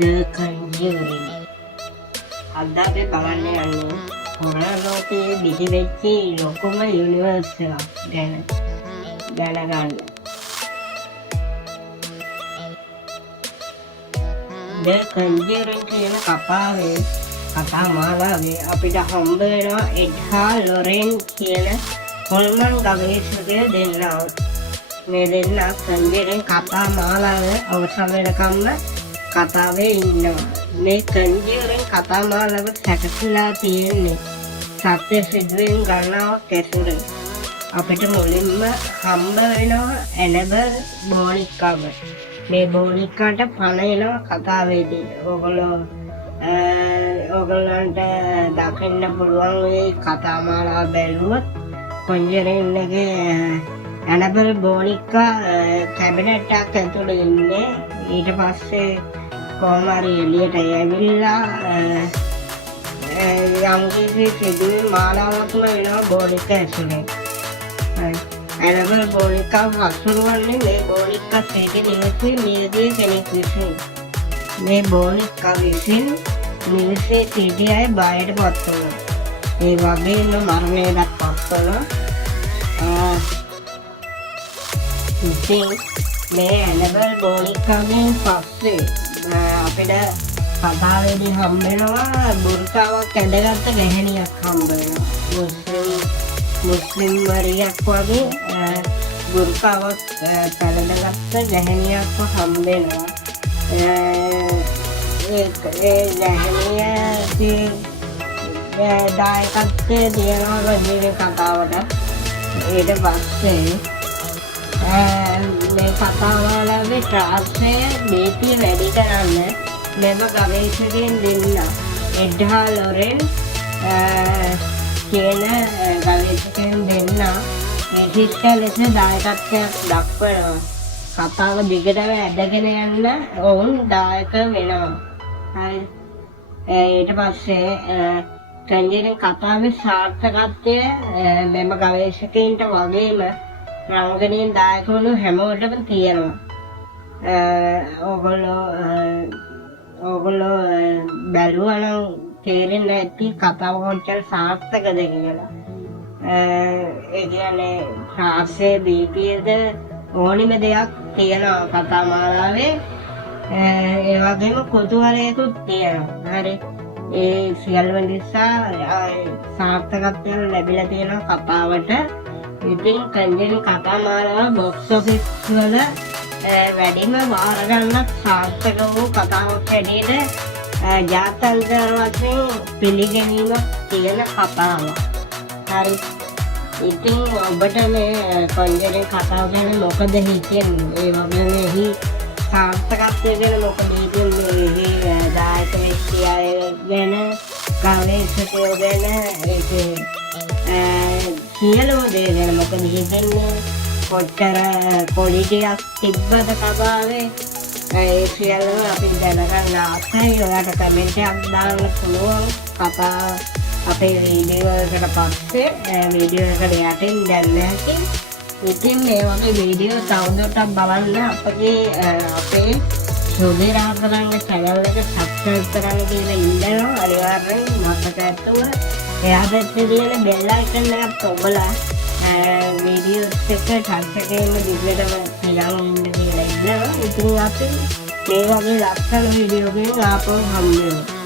The Conjuring. අද අපි බලන්න යන්නේ හොරර් ලෝකයේ බිහි වෙච්ච ලොකුම යුනිවර්ස් එකක් ගැන දැනගන්න. The Conjuring කියන කතා මාලාවේ අපිට හම්බ වෙනවා එඩ්හා ලොරෙන් කියන හොල්මන් ගවේෂකයෝ දෙන්නා. මේ දෙන්නා Conjuring කතා මාලාවේ අවසන් වෙනකම්ම කතාවේ ඉන්නවා. මේ Conjuring කතා මාලාව සැකසීලා තියෙන්නේ සත්‍ය සිදුවීම් ගණනාවක් ඇසුරෙන්. අපිට මුලින්ම හම්බ වෙනවා ඇනබල් බෝනික්කම. මේ බෝනික්කට පණ එනවා කතාවේදී. ඕගොල්ලන්ට දකින්න පුළුවන් මේ කතා මාලාව බැලුවොත් Conjuring එකේ ඇනබල් බෝනික්කා කැබිනට් එකක් ඇතුළේ ඉන්නේ. ඊට පස්සේ කොහොම හරි එළියට ඇවිල්ලා යම් කිසි සිදුවීම් මාලාවක්ම වෙනවා බෝනික්කා ඇතුළේ. ඇනබල් බෝනික්කා හසුරුවන්නේ මේ බෝනික්කා සේකේ නිවසේ මියදී කෙනෙක් විසින්. මේ බෝනික්කා විසින් නිවසේ සිටි අය බයට පත් වෙනවා. ඒ වගේම මරණයට පත් වෙනවා. ඉතින් මේ ඇනබල් බෝනික්කාගෙන් පස්සේ අපිට කතාවේදී හම්බ වෙනවා බුර්කාවක් ඇඳගත්ත ගැහණියක් හම්බ වෙනවා. මුස්ලිම් මරියක් වගේ බුර්කාවක් පැළඳගත්ත ගැහණියක් හම්බ වෙනවා. ඒ ගැහණිය දායකත්වයේ දෙනවා Conjuring කතාවට. ඊට පස්සේ මේ කතාවලගේ ත්‍රාසය බීපී වැඩි කරන්න මෙම ගවේෂකයන් දෙන්න එඩ්හා ලොරෙන් කියන ගවේෂකයන් දෙන්න විශිෂ්ට ලෙස දායකත්වයක් දක්වනවා. කතාව දිගටම ඇදගෙන යන්න ඔවුන් දායක වෙනවා. හරි. ඊට පස්සේ Conjuring කතාවේ සාර්ථකත්වය මෙම ගවේෂකයන්ට වගේම රංගනයෙන් දායක වුණු හැමෝටම තියෙනවා. ඕගොල්ලෝ බැලුවා නම් තේරෙන්නේ නැති කතාව කොච්චර සාර්ථකද කියලා. ඒ කියන්නේ ත්‍රාසයේ බීපීද ඕනිම දෙයක් තියෙනවා කතා මාලාවේ. ඒ වගේම කුතුහලයකුත් තියෙනවා. හරි. ඒ සියල්ලම නිසා සාර්ථකත්වය ලැබිලා තියෙන කතාවට. ඉතින් Conjuring කතා මාලාව බොක්ස් ඔෆිස් වල වැඩිම වාර ගණනක් සාර්ථක වූ කතාවක් හැටියට ජාත්‍යන්තර වශයෙන් පිළිගැනීමක් තියෙන කතාවක්. හරි. ඉතින් ඔබට මේ Conjuring කතාව ගැන මොකද හිතෙන්නේ? ඒ වගේම එහි සාර්ථකත්වය ගැන මොකද හිතෙන්නේ? එහි දායක වෙච්ච අය ගැන, ගවේෂකයෝ ගැන, සියලුම දේ ගැන මොකද හිතෙන්නේ? කොච්චර පොලිටියක් තිබ්බද කතාවේ? ඒ සියල්ලම අපි දැනගන්න ආසයි. ඔයාලට කමෙන්ට් එකක් දාන්න පුළුවන්. කතාව අපේ වීඩියෝ එකට පස්සේ වීඩියෝ එකට යටින් දැන්න ඇති. ඉතින් මේ වගේ වීඩියෝ තවදුරටත් බලන්න අපේ සුබිරාතරංග channel එක subscribe කරන්න කියලා ඉල්ලනවා. අනිවාර්යෙන් මතක ඇතුව එහා පැත්තේ තියෙන bell icon එකත් ඔබලා වීඩියෝස් එක ටච් එකේම දිගටම බලන්න ඉන්න කියලා ඉන්නවා. ඉතින් අපි මේ වගේ ලස්සන වීඩියෝ එකකින් ආපහු හම්බ වෙනවා.